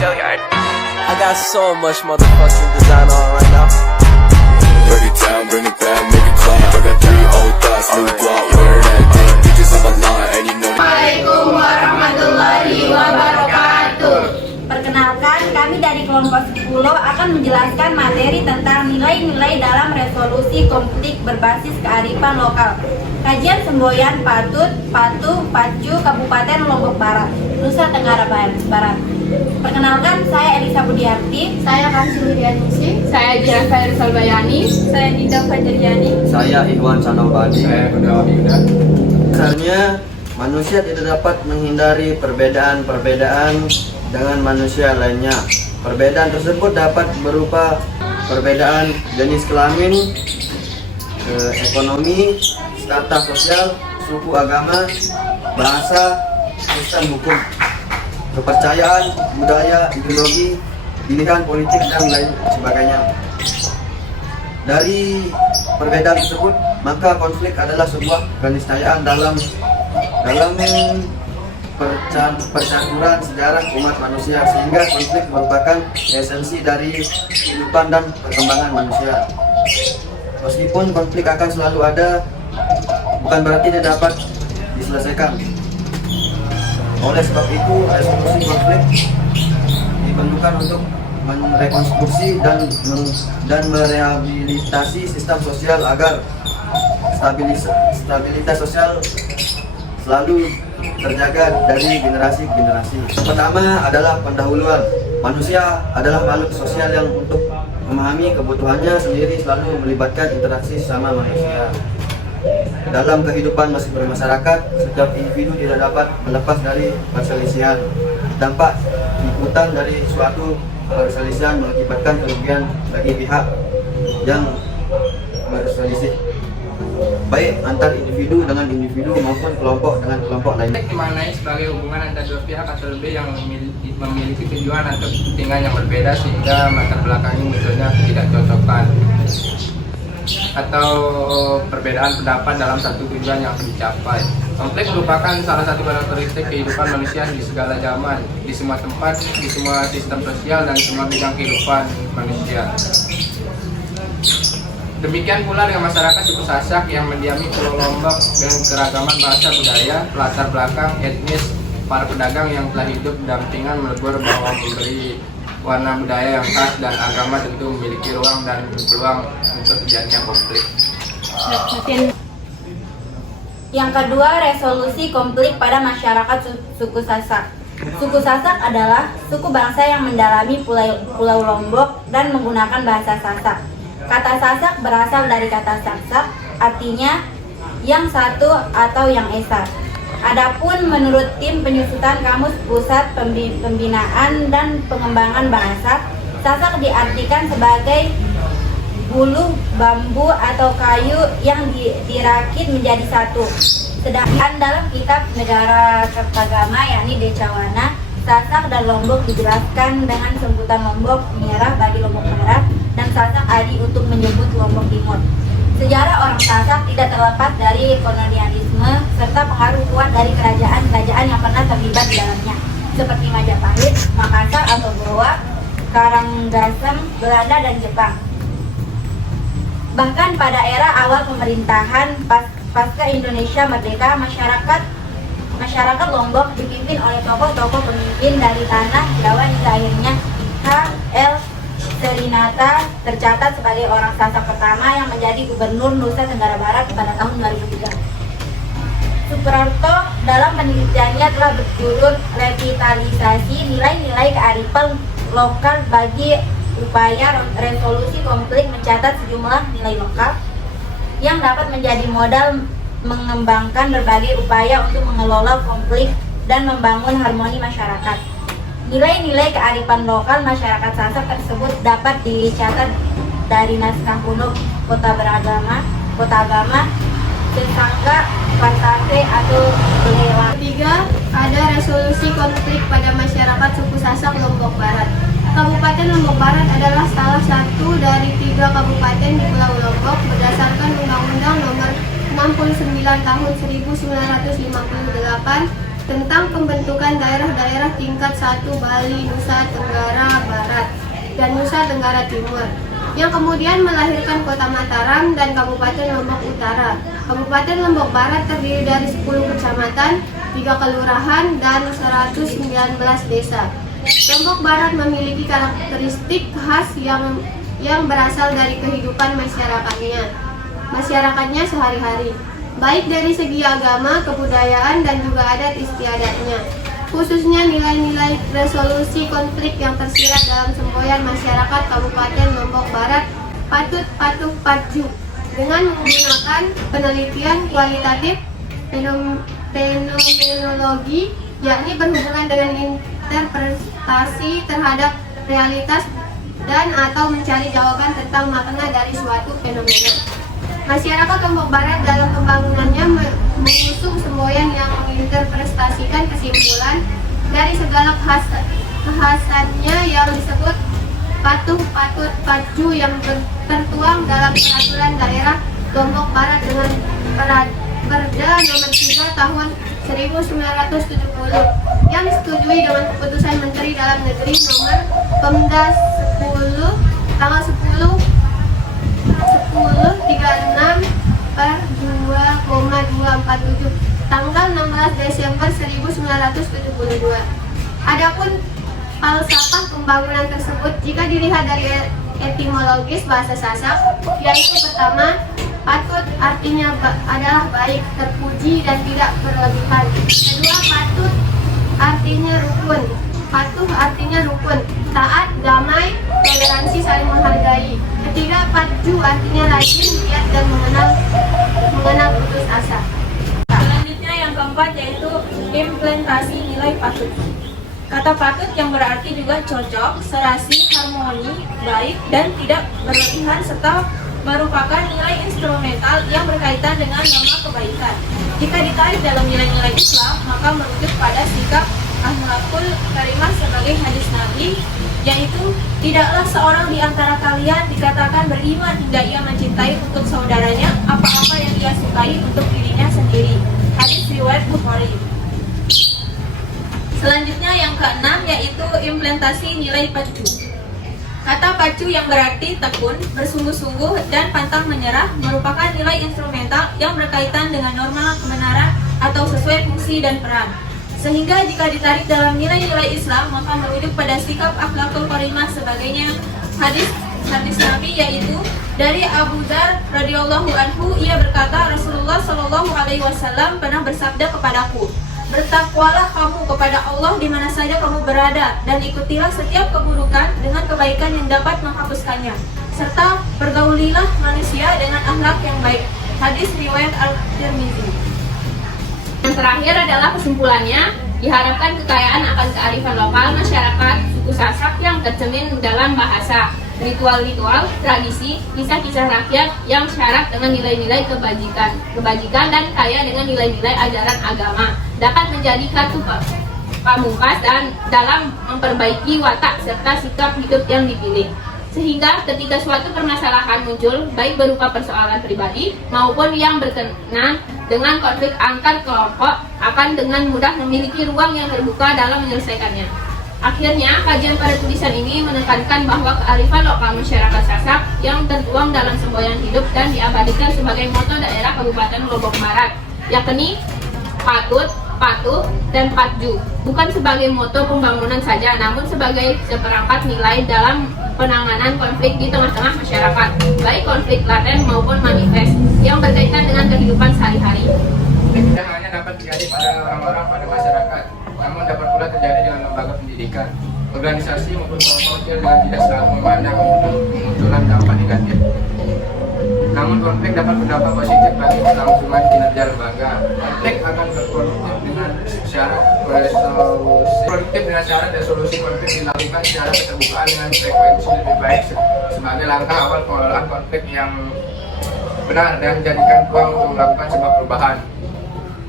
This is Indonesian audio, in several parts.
I got so much motherfucking design on right now. Break it down, bring it back, make it clap. I got 3 old thoughts, new guap, where that thing. Bitches on my line, and you know. Assalamualaikum warahmatullahi wabarakatuh. Perkenalkan, kami dari kelompok 10 akan menjelaskan materi tentang nilai-nilai dalam resolusi konflik berbasis kearifan lokal. Kajian semboyan Patut, Patuh, Pacu, Kabupaten Lombok Barat, Nusa Tenggara Barat. Perkenalkan, saya Elisa Budiarti. Saya Kamsi Widianisi. Saya Jirafa Irsal Bayani. Saya Dinda Fajriani. Saya Iwan Sanobadi. Saya Kudawa Yuda. Dasarnya, manusia tidak dapat menghindari perbedaan-perbedaan dengan manusia lainnya. Perbedaan tersebut dapat berupa perbedaan jenis kelamin, ekonomi, strata sosial, suku, agama, bahasa, sistem hukum, kepercayaan, budaya, ideologi, pilihan politik, dan lain sebagainya. Dari perbedaan tersebut, maka konflik adalah sebuah keniscayaan dalam percaturan sejarah umat manusia, sehingga konflik merupakan esensi dari kehidupan dan perkembangan manusia. Meskipun konflik akan selalu ada, bukan berarti tidak dapat diselesaikan. Oleh sebab itu, resolusi konflik diperlukan untuk merekonstruksi dan merehabilitasi sistem sosial agar stabilitas sosial selalu terjaga dari generasi ke generasi. Pertama adalah pendahuluan. Manusia adalah makhluk sosial yang untuk memahami kebutuhannya sendiri selalu melibatkan interaksi sama manusia. Dalam kehidupan bermasyarakat, setiap individu tidak dapat melepas dari perselisihan. Dampak ikutan dari suatu perselisihan mengakibatkan kerugian bagi pihak yang berselisih, baik antar individu dengan individu maupun kelompok dengan kelompok lain. Dimaknai sebagai hubungan antara dua pihak atau lebih yang memiliki tujuan atau kepentingan yang berbeda sehingga latar belakangnya munculnya ketidakcocokan atau perbedaan pendapat dalam satu tujuan yang dicapai. Konflik merupakan salah satu karakteristik kehidupan manusia di segala zaman, di semua tempat, di semua sistem sosial dan semua bidang kehidupan manusia. Demikian pula dengan masyarakat suku Sasak yang mendiami Pulau Lombok dengan keragaman bahasa budaya, latar belakang etnis para pedagang yang telah hidup berdampingan melebur bahwa memberi warna budaya yang khas dan agama tentu memiliki ruang dan peluang untuk terjadinya konflik. Yang kedua, resolusi konflik pada masyarakat suku Sasak. Suku Sasak adalah suku bangsa yang mendalami Pulau Lombok dan menggunakan bahasa Sasak. Kata Sasak berasal dari kata Saksak, artinya yang satu atau yang esa. Adapun menurut tim penyusutan Kamus Pusat Pembinaan dan Pengembangan Bahasa, Sasak diartikan sebagai bulu bambu atau kayu yang dirakit menjadi satu. Sedangkan dalam kitab Negara Kertagama yakni Decawana, Sasak dan Lombok dijelaskan dengan sebutan Lombok Merah bagi Lombok Barat dan Sasak Adi untuk menyebut Lombok Timur. Sejarah orang Sasak tidak terlepas dari kolonialisme serta pengaruh kuat dari kerajaan-kerajaan yang pernah terlibat di dalamnya, seperti Majapahit, Makassar atau Goa, Karangasem, Belanda dan Jepang. Bahkan pada era awal pemerintahan pasca Indonesia merdeka, masyarakat Lombok dipimpin oleh tokoh-tokoh pemimpin dari tanah Jawa hingga akhirnya H.L. Serinata tercatat sebagai orang Sasak pertama yang menjadi gubernur Nusa Tenggara Barat pada tahun 2003. Suprapto dalam penelitiannya telah berjudul Revitalisasi Nilai-nilai Kearifan Lokal bagi Upaya Resolusi Konflik mencatat sejumlah nilai lokal yang dapat menjadi modal mengembangkan berbagai upaya untuk mengelola konflik dan membangun harmoni masyarakat. Nilai-nilai kearifan lokal masyarakat Sasak tersebut dapat dicatat dari naskah kuno Kota Agama, Sesangka, Pantase atau Belewa. Ketiga, ada resolusi konflik pada masyarakat suku Sasak Lombok Barat. Kabupaten Lombok Barat adalah salah satu dari 3 kabupaten di Pulau Lombok berdasarkan Undang-Undang Nomor 69 Tahun 1958 tentang pembentukan daerah-daerah tingkat 1 Bali, Nusa Tenggara Barat, dan Nusa Tenggara Timur, yang kemudian melahirkan Kota Mataram dan Kabupaten Lombok Utara. Kabupaten Lombok Barat terdiri dari 10 kecamatan, 3 kelurahan, dan 119 desa. Lombok Barat memiliki karakteristik khas yang berasal dari kehidupan masyarakatnya sehari-hari, baik dari segi agama, kebudayaan, dan juga adat istiadatnya. Khususnya nilai-nilai resolusi konflik yang tersirat dalam semboyan masyarakat Kabupaten Lombok Barat patut patuh paju dengan menggunakan penelitian kualitatif fenomenologi, yakni berhubungan dengan interpretasi terhadap realitas dan atau mencari jawaban tentang makna dari suatu fenomena. Masyarakat Lombok Barat dalam pembangunannya mengusung semboyan yang menginterpretasikan kesimpulan dari segala kekhasannya yang disebut patuh patut paju yang tertuang dalam peraturan daerah Lombok Barat dengan Perda nomor 3 tahun 1970 yang disetujui dengan keputusan Menteri Dalam Negeri nomor Pemda 10 tanggal 10/36 per 2,247 tanggal 16 Desember 1972. Adapun falsafah pembangunan tersebut jika dilihat dari etimologis bahasa Sasak, yaitu pertama, patut artinya adalah baik, terpuji dan tidak berlebihan. Kedua, patut artinya rukun. Patuh artinya rukun, taat, damai, toleransi, saling menghargai. Ketiga, paju artinya rajin, giat dan mengenal putus asa. Selanjutnya yang keempat yaitu implementasi nilai patut. Kata patut yang berarti juga cocok, serasi, harmoni, baik, dan tidak berlebihan serta merupakan nilai instrumental yang berkaitan dengan norma kebaikan. Jika ditarik dalam nilai-nilai Islam, maka merujuk pada sikap akhlakul karimah sebagai hadis Nabi, yaitu tidaklah seorang di antara kalian dikatakan beriman hingga ia mencintai untuk saudaranya apa-apa yang ia sukai untuk dirinya sendiri. Hadis riwayat Bukhari. Selanjutnya yang keenam yaitu implementasi nilai pacu. Kata pacu yang berarti tekun, bersungguh-sungguh, dan pantang menyerah merupakan nilai instrumental yang berkaitan dengan norma kebenaran atau sesuai fungsi dan peran. Sehingga jika ditarik dalam nilai-nilai Islam maka merujuk pada sikap akhlakul karimah sebagainya. Hadis Nabi yaitu dari Abu Dzar radhiyallahu anhu, ia berkata, Rasulullah shallallahu alaihi wasallam pernah bersabda kepadaku, bertakwalah kamu kepada Allah di mana saja kamu berada, dan ikutilah setiap keburukan dengan kebaikan yang dapat menghapuskannya, serta pergaulilah manusia dengan akhlak yang baik. Hadis riwayat Al-Tirmizi. Yang terakhir adalah kesimpulannya, diharapkan kekayaan akan kearifan lokal masyarakat suku Sasak yang tercermin dalam bahasa, ritual-ritual, tradisi, kisah-kisah rakyat yang syarat dengan nilai-nilai kebajikan dan kaya dengan nilai-nilai ajaran agama dapat menjadi kartu pamungkas dan dalam memperbaiki watak serta sikap hidup yang dipilih. Sehingga ketika suatu permasalahan muncul, baik berupa persoalan pribadi maupun yang berkenaan dengan konflik antar kelompok, akan dengan mudah memiliki ruang yang terbuka dalam menyelesaikannya. Akhirnya, kajian pada tulisan ini menekankan bahwa kearifan lokal masyarakat Sasak yang tertuang dalam semboyan hidup dan diabadikan sebagai moto daerah Kabupaten Lombok Barat, yakni patut, patuh, dan patju, bukan sebagai moto pembangunan saja, namun sebagai seperangkat nilai dalam penanganan konflik di tengah-tengah masyarakat, baik konflik laten maupun manifest yang berkaitan dengan kehidupan sehari-hari. Tidak hanya dapat terjadi pada orang-orang pada masyarakat, namun dapat pula terjadi dengan lembaga pendidikan, organisasi maupun kelompok kecil dengan tidak selalu memandang kemunculan dampak negatif. Namun konflik dapat berdampak positif bagi kelangsungan kinerja lembaga. Konflik akan berproduktif dengan syarat resolusi konflik dilakukan secara keterbukaan dengan frekuensi lebih baik sebagai langkah awal pengelolaan konflik yang benar dan menjadikan peluang untuk melakukan sebuah perubahan.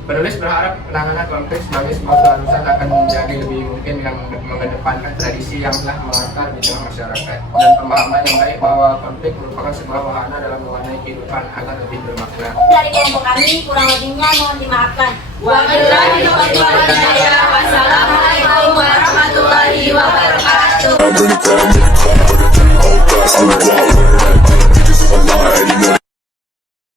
Penulis berharap penanganan konflik sebagai sebuah keharusan akan menjadi lebih mungkin yang mengedepankan tradisi yang telah mengakar di tengah masyarakat dan pemahaman yang baik bahwa konflik merupakan sebuah wahana dalam mewarnai kehidupan agar lebih bermakna. Dari kelompok kami kurang lebihnya mohon dimaafkan. Wabillahi taufiq wal hidayah. Wassalamualaikum warahmatullahi wabarakatuh. down, bring it down, make it clap.